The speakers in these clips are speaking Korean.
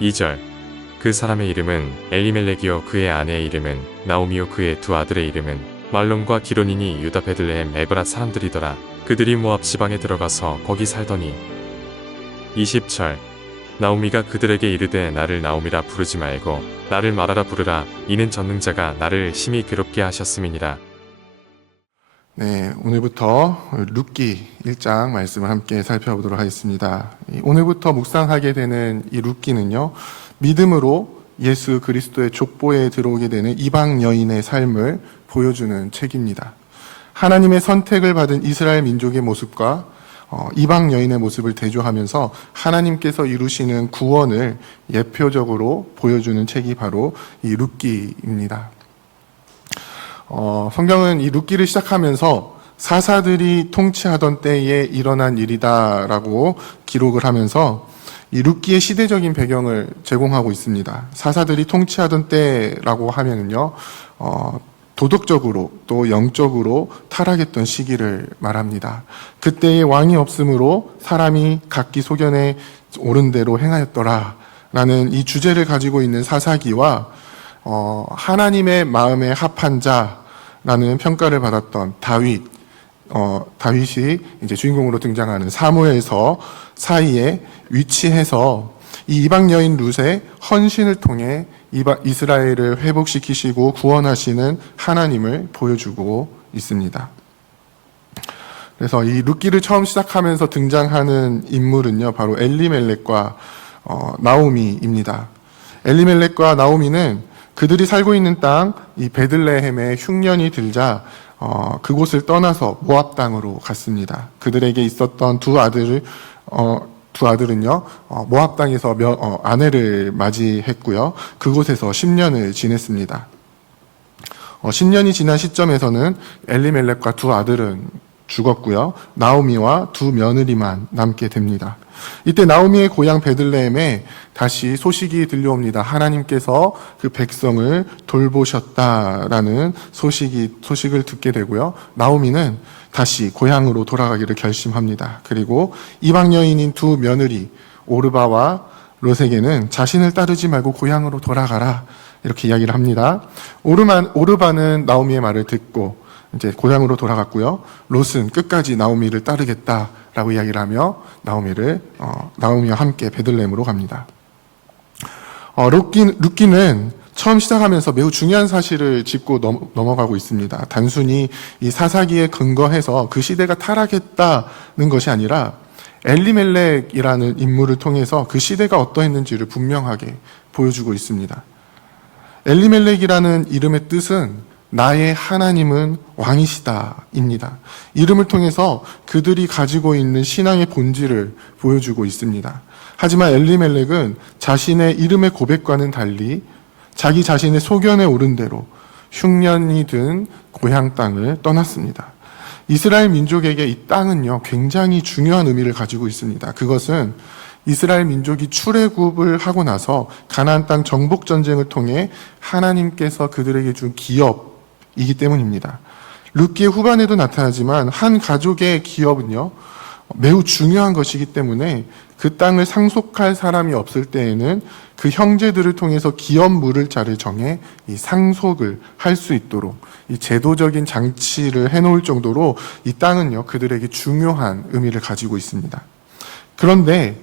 2절 그 사람의 이름은 엘리멜렉이요 그의 아내의 이름은 나오미요 그의 두 아들의 이름은 말론과 기론이니 유다 베들레헴 에브라 사람들이더라. 그들이 모압 지방에 들어가서 거기 살더니 20절 나오미가 그들에게 이르되 나를 나오미라 부르지 말고 나를 마라라 부르라. 이는 전능자가 나를 심히 괴롭게 하셨음이니라. 네, 오늘부터 룻기 1장 말씀을 함께 살펴보도록 하겠습니다. 오늘부터 묵상하게 되는 이 룻기는요, 믿음으로 예수 그리스도의 족보에 들어오게 되는 이방 여인의 삶을 보여주는 책입니다. 하나님의 선택을 받은 이스라엘 민족의 모습과 이방 여인의 모습을 대조하면서 하나님께서 이루시는 구원을 예표적으로 보여주는 책이 바로 이 룻기입니다. 성경은 이 룻기를 시작하면서 사사들이 통치하던 때에 일어난 일이다라고 기록을 하면서 이 룻기의 시대적인 배경을 제공하고 있습니다. 사사들이 통치하던 때라고 하면은요, 도덕적으로 또 영적으로 타락했던 시기를 말합니다. 그때의 왕이 없으므로 사람이 각기 소견에 옳은 대로 행하였더라라는 이 주제를 가지고 있는 사사기와 하나님의 마음에 합한 자라는 평가를 받았던 다윗이 이제 주인공으로 등장하는 사무엘서 사이에 위치해서 이 이방 여인 룻의 헌신을 통해 이스라엘을 회복시키시고 구원하시는 하나님을 보여주고 있습니다. 그래서 이 룻기를 처음 시작하면서 등장하는 인물은요, 바로 엘리멜렉과 나오미입니다. 엘리멜렉과 나오미는 그들이 살고 있는 땅, 이 베들레헴에 흉년이 들자 그곳을 떠나서 모압 땅으로 갔습니다. 그들에게 있었던 두 아들은요, 모압 땅에서 아내를 맞이했고요. 그곳에서 10년을 지냈습니다. 10년이 지난 시점에서는 엘리멜렉과 두 아들은 죽었고요. 나오미와 두 며느리만 남게 됩니다. 이때 나오미의 고향 베들레헴에 다시 소식이 들려옵니다. 하나님께서 그 백성을 돌보셨다라는 소식을 듣게 되고요. 나오미는 다시 고향으로 돌아가기를 결심합니다. 그리고 이방 여인인 두 며느리 오르바와 롯에게는 자신을 따르지 말고 고향으로 돌아가라 이렇게 이야기를 합니다. 오르바는 나오미의 말을 듣고 이제 고향으로 돌아갔고요. 롯은 끝까지 나오미를 따르겠다라고 이야기를 하며 나오미와 함께 베들레헴으로 갑니다. 룻기는 처음 시작하면서 매우 중요한 사실을 짚고 넘어가고 있습니다. 단순히 이 사사기에 근거해서 그 시대가 타락했다는 것이 아니라 엘리멜렉이라는 인물을 통해서 그 시대가 어떠했는지를 분명하게 보여주고 있습니다. 엘리멜렉이라는 이름의 뜻은 나의 하나님은 왕이시다입니다. 이름을 통해서 그들이 가지고 있는 신앙의 본질을 보여주고 있습니다. 하지만 엘리멜렉은 자신의 이름의 고백과는 달리 자기 자신의 소견에 오른 대로 흉년이 든 고향 땅을 떠났습니다. 이스라엘 민족에게 이 땅은요, 굉장히 중요한 의미를 가지고 있습니다. 그것은 이스라엘 민족이 출애굽을 하고 나서 가나안 땅 정복 전쟁을 통해 하나님께서 그들에게 준 기업이기 때문입니다. 룻기의 후반에도 나타나지만 한 가족의 기업은요, 매우 중요한 것이기 때문에 그 땅을 상속할 사람이 없을 때에는 그 형제들을 통해서 기업 물을 자를 정해 이 상속을 할 수 있도록 이 제도적인 장치를 해놓을 정도로 이 땅은요, 그들에게 중요한 의미를 가지고 있습니다. 그런데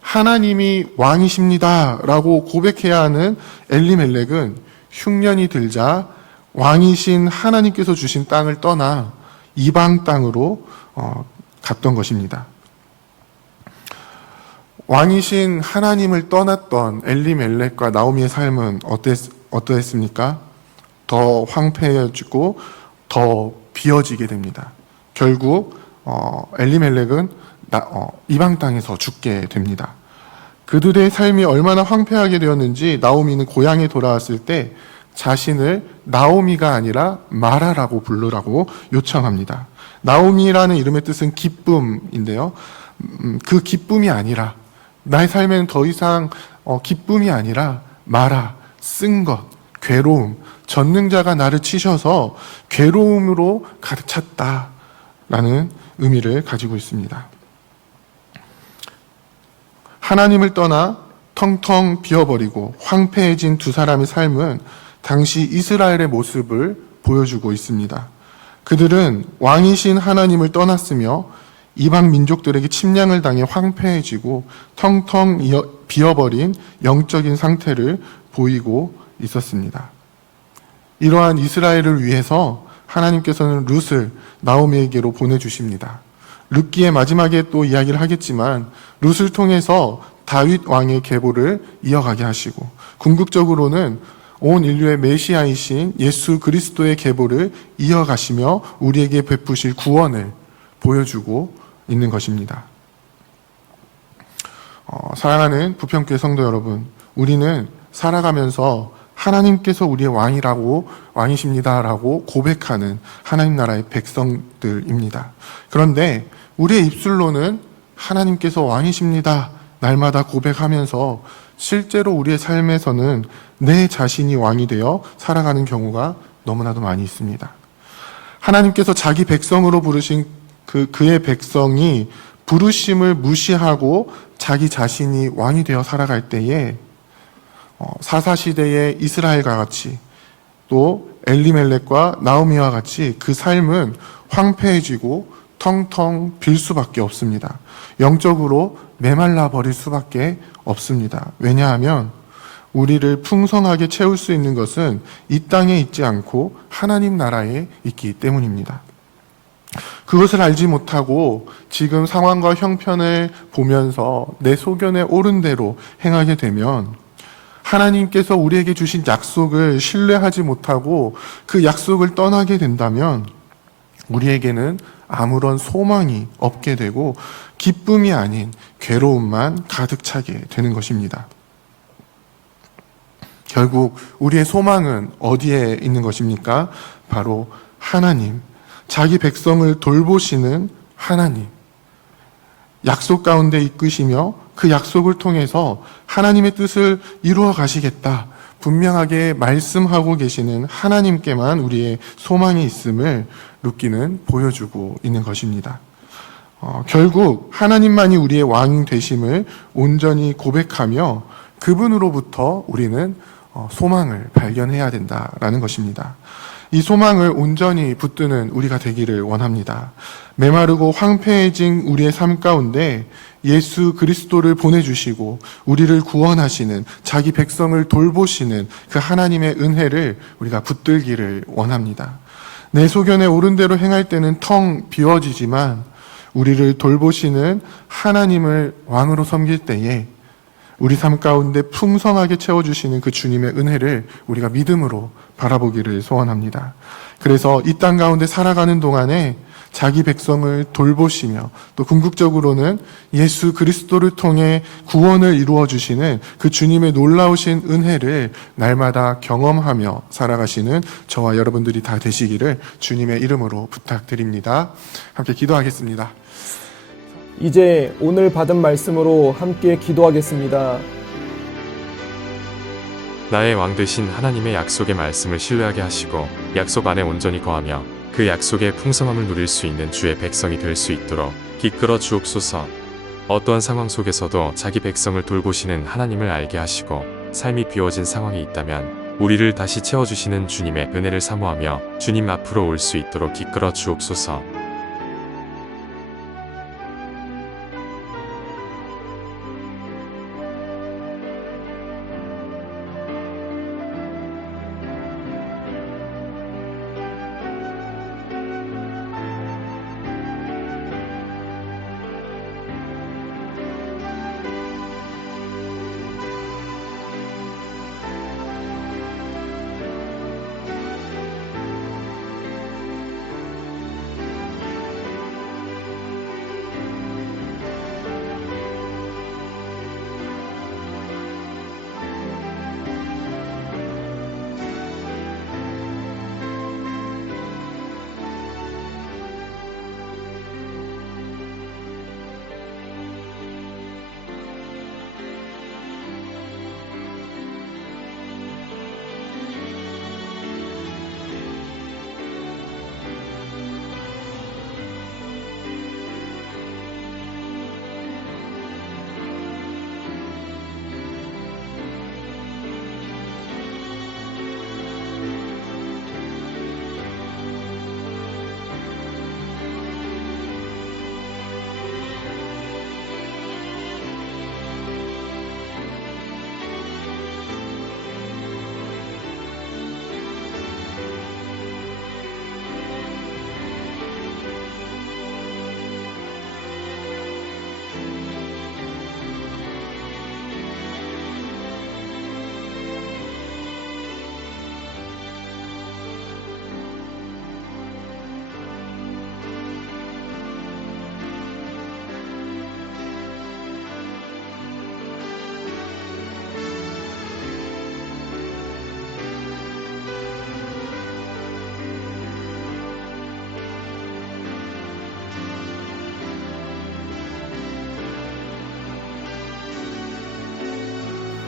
하나님이 왕이십니다라고 고백해야 하는 엘리멜렉은 흉년이 들자 왕이신 하나님께서 주신 땅을 떠나 이방 땅으로 갔던 것입니다. 왕이신 하나님을 떠났던 엘리멜렉과 나오미의 삶은 어떠했습니까? 더 황폐해지고 더 비어지게 됩니다. 결국 엘리멜렉은 이방 땅에서 죽게 됩니다. 그들의 삶이 얼마나 황폐하게 되었는지 나오미는 고향에 돌아왔을 때 자신을 나오미가 아니라 마라라고 부르라고 요청합니다. 나오미라는 이름의 뜻은 기쁨인데요. 그 기쁨이 아니라 나의 삶에는 더 이상 기쁨이 아니라 마라, 쓴 것, 괴로움, 전능자가 나를 치셔서 괴로움으로 가득 찼다라는 의미를 가지고 있습니다. 하나님을 떠나 텅텅 비어버리고 황폐해진 두 사람의 삶은 당시 이스라엘의 모습을 보여주고 있습니다. 그들은 왕이신 하나님을 떠났으며 이방 민족들에게 침략을 당해 황폐해지고 텅텅 비어버린 영적인 상태를 보이고 있었습니다. 이러한 이스라엘을 위해서 하나님께서는 룻을 나오미에게로 보내주십니다. 룻기의 마지막에 또 이야기를 하겠지만 룻을 통해서 다윗 왕의 계보를 이어가게 하시고 궁극적으로는 온 인류의 메시아이신 예수 그리스도의 계보를 이어가시며 우리에게 베푸실 구원을 보여주고 있는 것입니다. 사랑하는 부평교회 성도 여러분, 우리는 살아가면서 하나님께서 우리의 왕이십니다라고 고백하는 하나님 나라의 백성들입니다. 그런데 우리의 입술로는 하나님께서 왕이십니다 날마다 고백하면서 실제로 우리의 삶에서는 내 자신이 왕이 되어 살아가는 경우가 너무나도 많이 있습니다. 하나님께서 자기 백성으로 부르신 그의 백성이 부르심을 무시하고 자기 자신이 왕이 되어 살아갈 때에 사사시대의 이스라엘과 같이 또 엘리멜렉과 나오미와 같이 그 삶은 황폐해지고 텅텅 빌 수밖에 없습니다. 영적으로 메말라 버릴 수밖에 없습니다. 왜냐하면 우리를 풍성하게 채울 수 있는 것은 이 땅에 있지 않고 하나님 나라에 있기 때문입니다. 그것을 알지 못하고 지금 상황과 형편을 보면서 내 소견에 옳은 대로 행하게 되면 하나님께서 우리에게 주신 약속을 신뢰하지 못하고 그 약속을 떠나게 된다면 우리에게는 아무런 소망이 없게 되고 기쁨이 아닌 괴로움만 가득 차게 되는 것입니다. 결국 우리의 소망은 어디에 있는 것입니까? 바로 하나님, 자기 백성을 돌보시는 하나님, 약속 가운데 이끄시며 그 약속을 통해서 하나님의 뜻을 이루어 가시겠다 분명하게 말씀하고 계시는 하나님께만 우리의 소망이 있음을 룻기는 보여주고 있는 것입니다. 결국 하나님만이 우리의 왕 되심을 온전히 고백하며 그분으로부터 우리는 소망을 발견해야 된다라는 것입니다. 이 소망을 온전히 붙드는 우리가 되기를 원합니다. 메마르고 황폐해진 우리의 삶 가운데 예수 그리스도를 보내주시고 우리를 구원하시는 자기 백성을 돌보시는 그 하나님의 은혜를 우리가 붙들기를 원합니다. 내 소견에 옳은 대로 행할 때는 텅 비워지지만 우리를 돌보시는 하나님을 왕으로 섬길 때에 우리 삶 가운데 풍성하게 채워주시는 그 주님의 은혜를 우리가 믿음으로 바라보기를 소원합니다. 그래서 이 땅 가운데 살아가는 동안에 자기 백성을 돌보시며 또 궁극적으로는 예수 그리스도를 통해 구원을 이루어 주시는 그 주님의 놀라우신 은혜를 날마다 경험하며 살아가시는 저와 여러분들이 다 되시기를 주님의 이름으로 부탁드립니다. 함께 기도하겠습니다. 이제 오늘 받은 말씀으로 함께 기도하겠습니다. 나의 왕 되신 하나님의 약속의 말씀을 신뢰하게 하시고 약속 안에 온전히 거하며 그 약속의 풍성함을 누릴 수 있는 주의 백성이 될 수 있도록 이끌어 주옵소서. 어떠한 상황 속에서도 자기 백성을 돌보시는 하나님을 알게 하시고 삶이 비워진 상황이 있다면 우리를 다시 채워주시는 주님의 은혜를 사모하며 주님 앞으로 올 수 있도록 이끌어 주옵소서.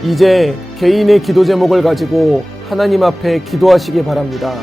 이제 개인의 기도 제목을 가지고 하나님 앞에 기도하시기 바랍니다.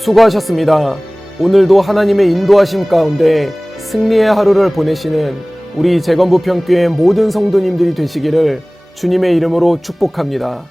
수고하셨습니다. 오늘도 하나님의 인도하심 가운데 승리의 하루를 보내시는 우리 재건부평교회 모든 성도님들이 되시기를 주님의 이름으로 축복합니다.